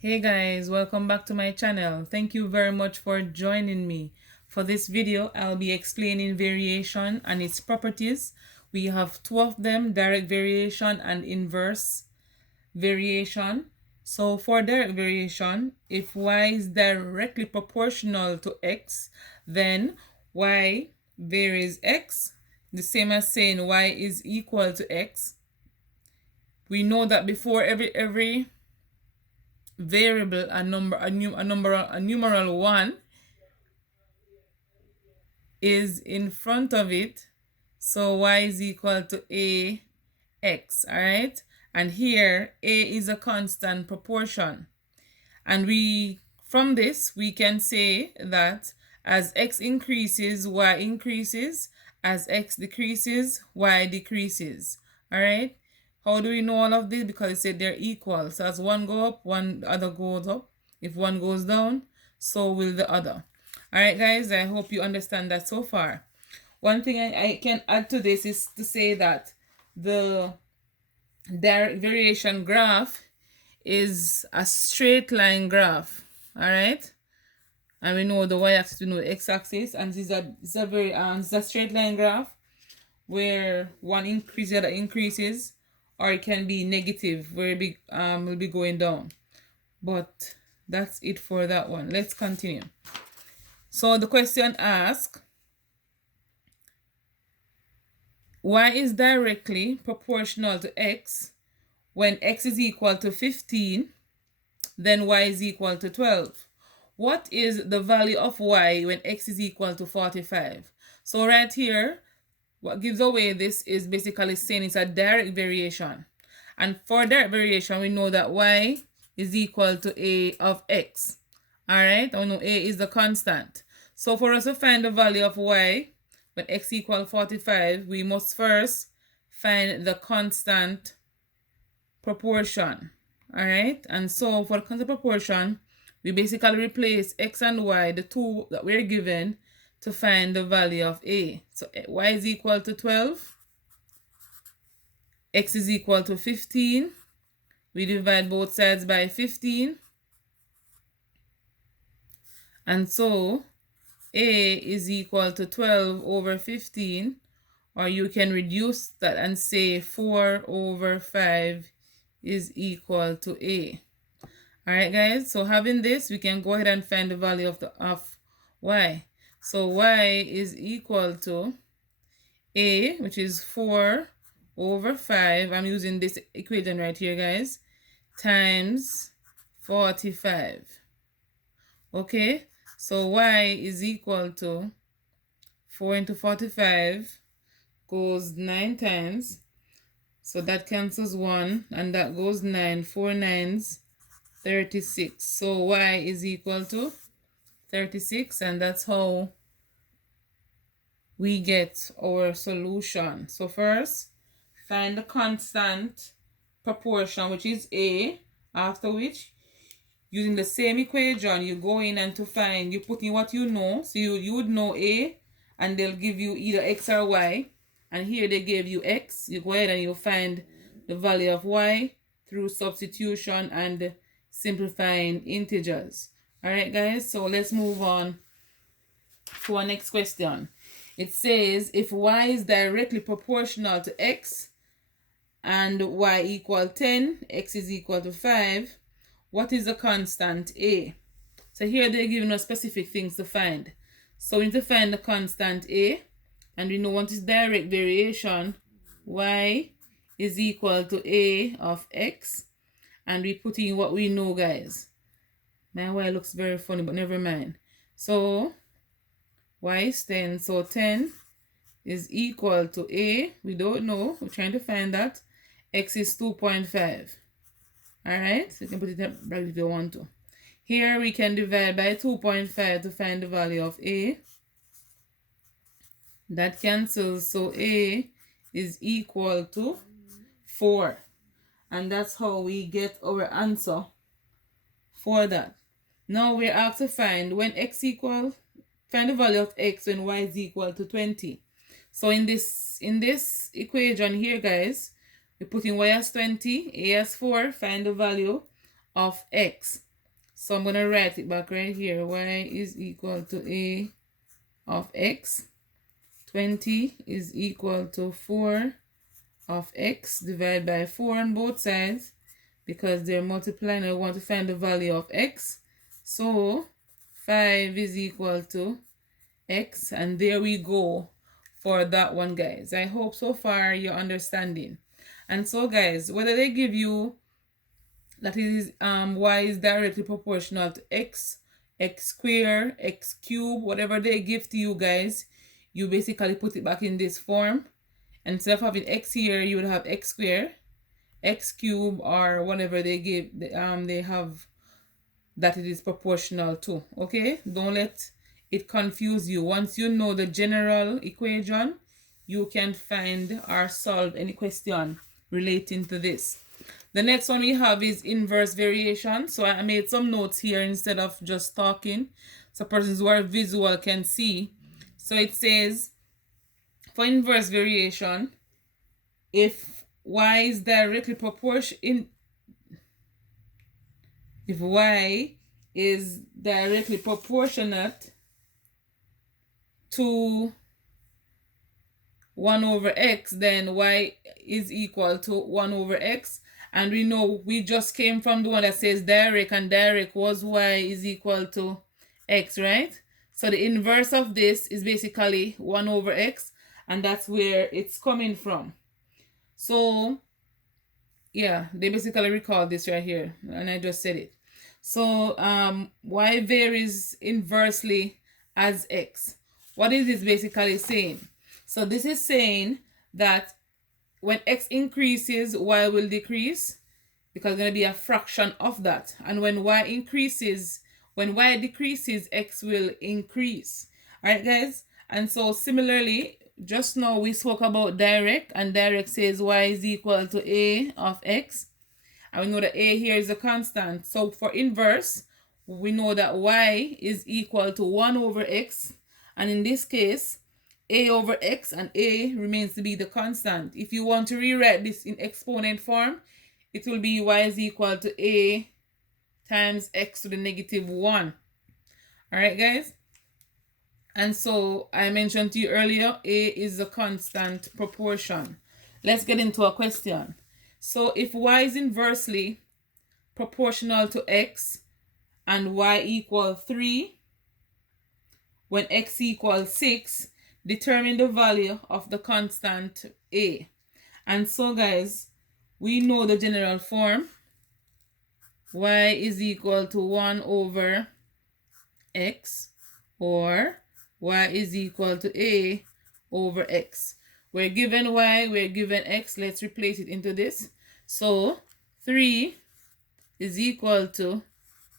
Hey guys, welcome back to my channel. Thank you very much for joining me. For this video, I'll be explaining variation and its properties. We have two of them, direct variation and inverse variation. So for direct variation, if y is directly proportional to x, then y varies x, the same as saying y is equal to x. We know that before every variable, a numeral 1 is in front of it, so y is equal to ax. All right, and here a is a constant proportion, and from this we can say that as x increases, y increases; as x decreases, y decreases. All right, how do we know all of this? Because it said they're equal. So as one go up, the other goes up. If one goes down, so will the other. All right, guys, I hope you understand that so far. One thing I can add to this is to say that the direct variation graph is a straight line graph. All right, and we know the y-axis, we know the x-axis, and this is a straight line graph where one increases, the other increases, or it can be negative where it will be going down. But that's it for that one. Let's continue. So the question asks, y is directly proportional to x when x is equal to 15, then y is equal to 12. What is the value of y when x is equal to 45? So right here, what gives away this is basically saying it's a direct variation. And for direct variation, we know that y is equal to a of x. All right, I know a is the constant. So for us to find the value of y when x equals 45, we must first find the constant proportion. All right, and so for the constant proportion, we basically replace x and y, the two that we're given, to find the value of a. So y is equal to 12, x is equal to 15. We divide both sides by 15. And so a is equal to 12 over 15, or you can reduce that and say 4 over 5 is equal to a. All right, guys, so having this, we can go ahead and find the value of y. So y is equal to a, which is 4 over 5. I'm using this equation right here, guys, times 45. Okay, so y is equal to 4 into 45 goes 9 times. So that cancels 1, and that goes 9. 4 nines, 36. So y is equal to 36, and that's how we get our solution. So first, find the constant proportion, which is a, after which, using the same equation, you go in and you put in what you know. So you would know a, and they'll give you either x or y. And here they gave you x. You go ahead and you find the value of y through substitution and simplifying integers. All right, guys, so let's move on to our next question. It says if y is directly proportional to x and y equal 10, x is equal to 5, what is the constant a? So here they're giving us specific things to find. So we need to find the constant a, and we know what is direct variation, y is equal to a of x, and we put in what we know, guys. My y looks very funny, but never mind. So y is 10, so 10 is equal to a, we don't know, we're trying to find that. X is 2.5. all right, so you can put it back if you want to. Here we can divide by 2.5 to find the value of a. That cancels, so a is equal to 4, and that's how we get our answer for that. Now we're asked to find find the value of x when y is equal to 20. So in this equation here, guys, we put in y as 20, a as 4, find the value of x. So I'm going to write it back right here. Y is equal to a of x. 20 is equal to 4 of x divided by 4 on both sides because they're multiplying. I want to find the value of x. So 5 is equal to x, and there we go for that one, guys. I hope so far you're understanding. And so, guys, whether they give you that is y is directly proportional to x, x squared, x cubed, whatever they give to you guys, you basically put it back in this form. And instead of having x here, you would have x squared, x cubed, or whatever they give. They have that it is proportional to. Okay, don't let it confuse you. Once you know the general equation, you can find or solve any question relating to this. The next one we have is inverse variation. So I made some notes here instead of just talking, so persons who are visual can see. So it says, for inverse variation, if y is directly proportional, if y is directly proportionate to 1 over x, then y is equal to 1 over x. And we know we just came from the one that says direct, and direct was y is equal to x, right? So the inverse of this is basically 1 over x, and that's where it's coming from. So yeah, they basically recall this right here, and I just said it. So y varies inversely as x. What is this basically saying? So this is saying that when x increases, y will decrease, because it's going to be a fraction of that. And when y increases, when y decreases, x will increase. All right, guys? And so similarly, just now we spoke about direct, and direct says y is equal to a of x. And we know that a here is a constant. So for inverse, we know that y is equal to 1 over x. And in this case, a over x, and a remains to be the constant. If you want to rewrite this in exponent form, it will be y is equal to a times x to the negative 1. All right, guys? And so I mentioned to you earlier, a is a constant proportion. Let's get into a question. So if y is inversely proportional to x and y equals 3, when x equals 6, determine the value of the constant a. And so, guys, we know the general form. Y is equal to 1 over x, or y is equal to a over x. We're given y, we're given x. Let's replace it into this. So 3 is equal to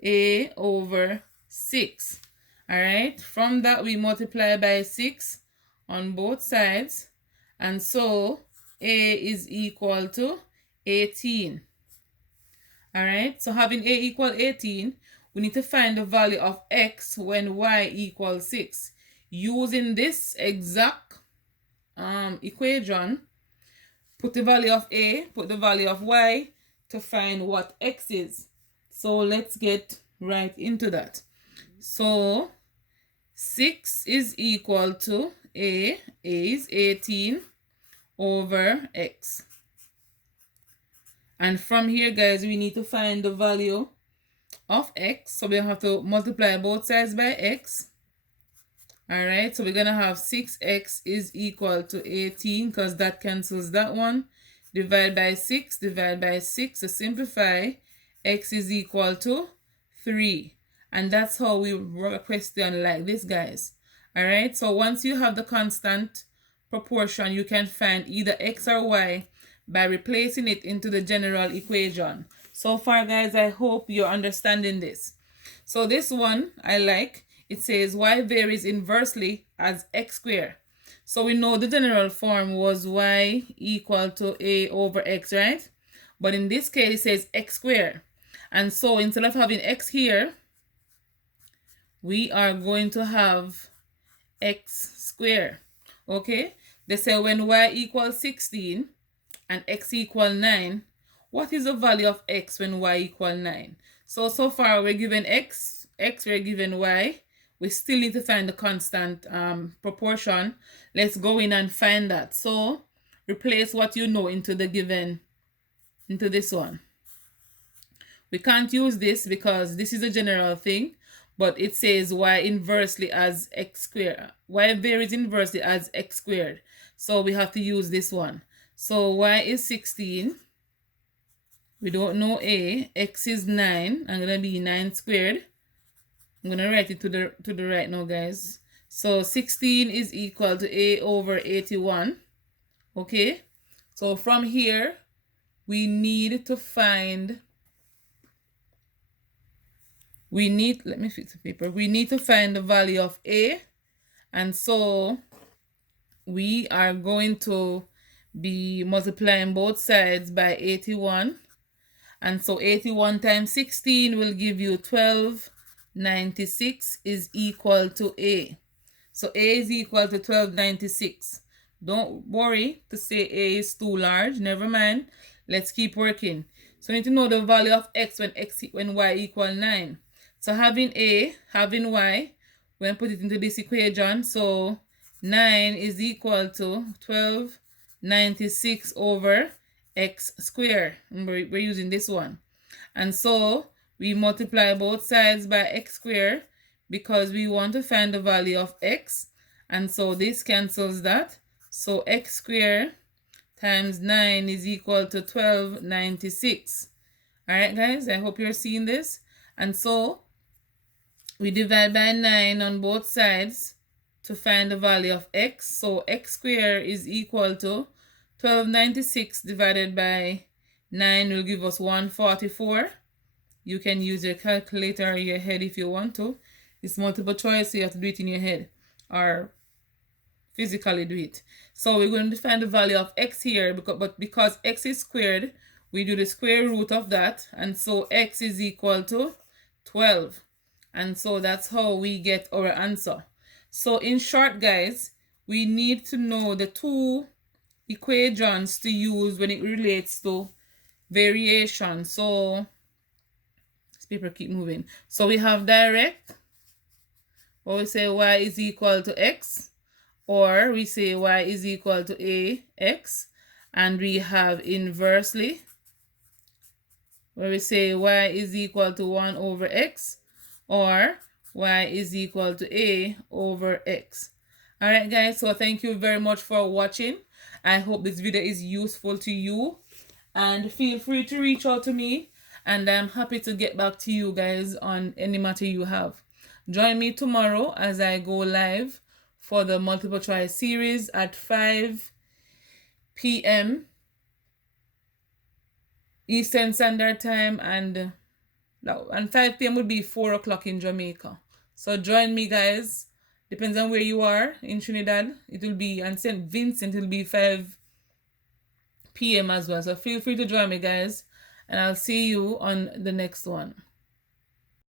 a over 6. All right, from that we multiply by 6 on both sides, and so a is equal to 18. All right, so having a equal 18, we need to find the value of x when y equals 6. Using this exact equation, put the value of a, put the value of y to find what x is. So let's get right into that. So 6 is equal to a is 18 over x. And from here, guys, we need to find the value of x. So we have to multiply both sides by x. All right, so we're going to have 6x is equal to 18, because that cancels that one. Divide by 6, divide by 6. To simplify, x is equal to 3. And that's how we wrote a question like this, guys. All right, so once you have the constant proportion, you can find either x or y by replacing it into the general equation. So far, guys, I hope you're understanding this. So this one I like. It says y varies inversely as x squared. So we know the general form was y equal to a over x, right? But in this case, it says x squared. And so instead of having x here, we are going to have x squared. Okay? They say when y equals 16 and x equals 9, what is the value of x when y equals 9? So far we're given x, we're given y. We still need to find the constant proportion. Let's go in and find that. So replace what you know into the given, into this one. We can't use this because this is a general thing, but it says y inversely as x squared. Y varies inversely as x squared. So we have to use this one. So y is 16. We don't know a. X is 9. I'm going to be 9 squared. I'm going to write it to the right now, guys. So 16 is equal to a over 81. Okay. So from here, we need to find... let me fix the paper. We need to find the value of a. And so we are going to be multiplying both sides by 81. And so 81 times 16 will give you 1296 is equal to A. So A is equal to 1296. Don't worry to say A is too large. Never mind. Let's keep working. So we need to know the value of x when y equal 9. So having A, having y, we're going to put it into this equation. So 9 is equal to 1296 over x squared. We're using this one. And so we multiply both sides by x squared because we want to find the value of x. And so this cancels that. So x squared times 9 is equal to 1296. All right, guys, I hope you're seeing this. And so we divide by 9 on both sides to find the value of x. So x squared is equal to 1296 divided by 9 will give us 144. You can use your calculator or your head if you want to. It's multiple choice, so you have to do it in your head or physically do it. So we're going to find the value of x here, because x is squared, we do the square root of that. And so x is equal to 12. And so that's how we get our answer. So in short, guys, we need to know the two equations to use when it relates to variation. So this paper keep moving. So we have direct, or we say y is equal to x, or we say y is equal to ax, and we have inversely, where we say y is equal to 1 over x, or y is equal to a over x. All right, guys, so thank you very much for watching. I hope this video is useful to you, and feel free to reach out to me, and I'm happy to get back to you guys on any matter you have. Join me tomorrow as I go live for the multiple choice series at 5 p.m. Eastern Standard Time, and 5 p.m. would be 4 o'clock in Jamaica. So join me, guys. Depends on where you are in Trinidad. It will be, and St. Vincent, it will be 5 p.m. as well. So feel free to join me, guys. And I'll see you on the next one.